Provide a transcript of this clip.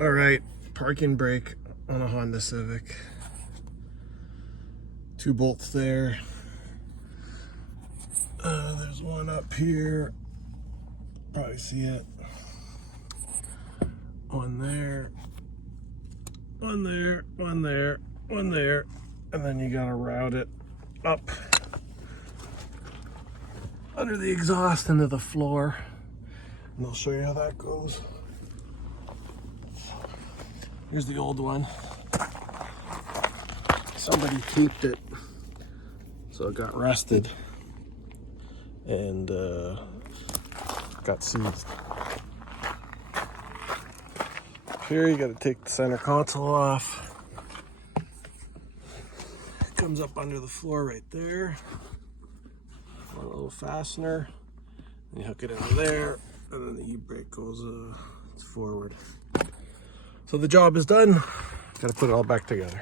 All right, parking brake on a Honda Civic. 2 bolts there. There's one up here. Probably see it. One there. One there. One there. One there. And then you gotta route it up under the exhaust into the floor. And I'll show you how that goes. Here's the old one. Somebody taped it so it got rusted and got seized. Here you got to take the center console off. It comes up under the floor right there. One little fastener. You hook it into there, and then the e-brake goes forward. So the job is done. Got to put it all back together.